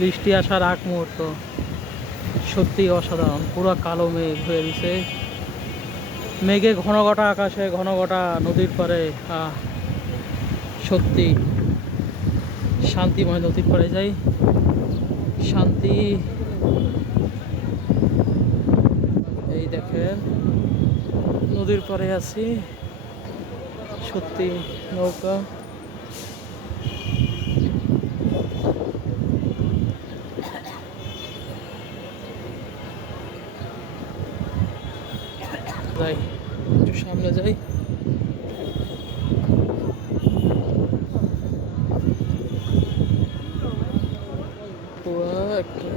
বৃষ্টি আসার আগ মুহূর্ত, সত্যি অসাধারণ। পুরো কালো মেঘ হয়ে রয়েছে, মেঘে ঘন ঘটা আকাশে, ঘন ঘটা নদীর পাড়ে। সত্যি শান্তিময়। নদীর পাড়ে যাই, শান্তি। এই দেখেন নদীর পাড়ে আছি, সত্যি নৌকা। যাই একটু সামনে যাই। পুরা একটা